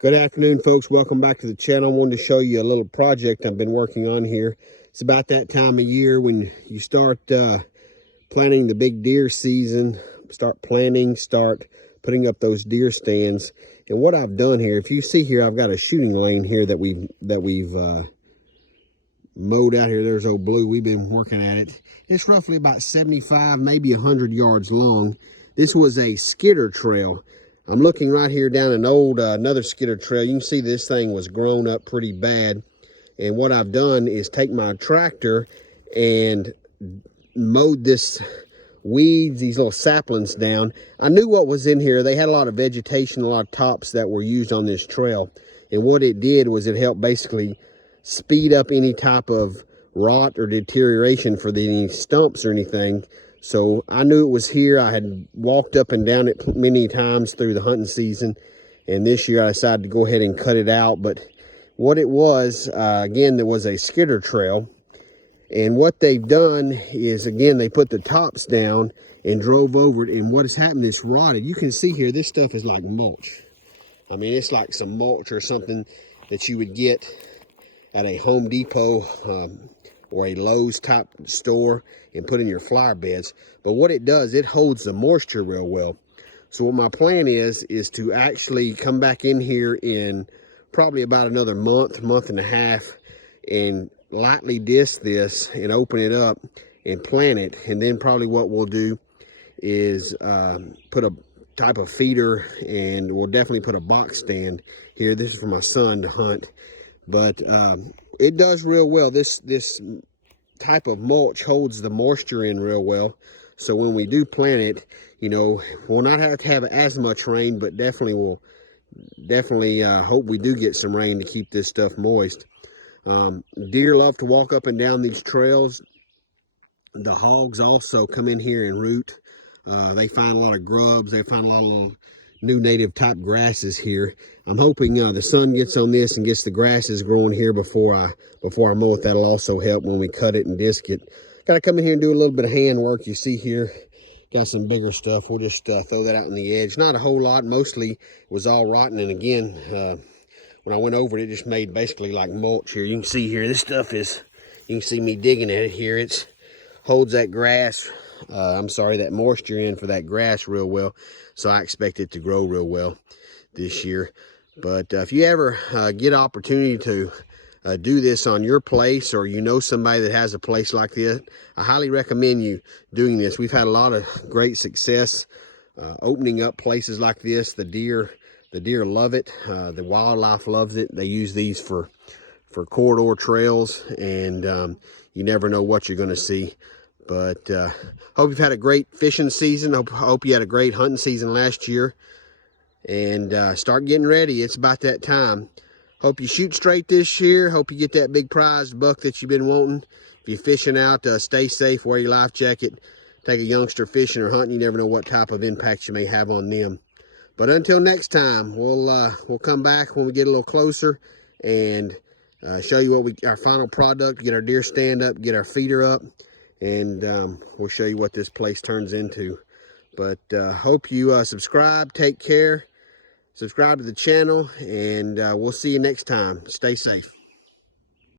Good afternoon, folks. Welcome back to the channel. I wanted to show you a little project I've been working on here. It's about that time of year when you start planning the big deer season. Start putting up those deer stands. And what I've done here, if you see here, I've got a shooting lane here that we've mowed out here. There's old Blue. We've been working at it. It's roughly about 75, maybe 100 yards long. This was a skidder trail. I'm looking right here down an old, another skidder trail. You can see this thing was grown up pretty bad. And what I've done is take my tractor and mowed this weeds, these little saplings down. I knew what was in here. They had a lot of vegetation, a lot of tops that were used on this trail. And what it did was it helped basically speed up any type of rot or deterioration for any stumps or anything. So I knew it was here. I had walked up and down it many times through the hunting season. And this year I decided to go ahead and cut it out. But what it was, again, there was a skidder trail. And what they've done is, again, they put the tops down and drove over it. And what has happened is rotted. You can see here, this stuff is like mulch. I mean, it's like some mulch or something that you would get at a Home Depot or a Lowe's type store and put in your flower beds. But what it does, it holds the moisture real well. So what my plan is to actually come back in here in probably about another month and a half and lightly disc this and open it up and plant it. And then probably what we'll do is put a type of feeder, and we'll definitely put a box stand here. This is for my son to hunt. But it does real well. This type of mulch holds the moisture in real well. So when we do plant it, you know, we'll not have to have as much rain, but definitely hope we do get some rain to keep this stuff moist. Deer love to walk up and down these trails. The hogs also come in here and root. They find a lot of grubs. They find a lot of little new native type grasses here. I'm hoping the sun gets on this and gets the grasses growing here before I mow it. That'll also help when we cut it and disc it. Got to come in here and do a little bit of hand work. You see here, got some bigger stuff. We'll just throw that out on the edge. Not a whole lot. Mostly it was all rotten. And again, when I went over it, it just made basically like mulch here. You can see here, this stuff is, you can see me digging at it here. It holds that grass, that moisture in for that grass real well. So I expect it to grow real well this year. But if you ever get opportunity to do this on your place, or you know somebody that has a place like this, I highly recommend you doing this. We've had a lot of great success opening up places like this. The deer love it. The wildlife loves it. They use these for corridor trails, and you never know what you're going to see. But hope you've had a great fishing season. Hope you had a great hunting season last year. And start getting ready. It's about that time. Hope you shoot straight this year. Hope you get that big prized buck that you've been wanting. If you're fishing out, stay safe. Wear your life jacket. Take a youngster fishing or hunting. You never know what type of impact you may have on them. But until next time, we'll come back when we get a little closer and show you what our final product. Get our deer stand up. Get our feeder up. And we'll show you what this place turns into. But hope you subscribe. Take care. Subscribe to the channel, and we'll see you next time. Stay safe.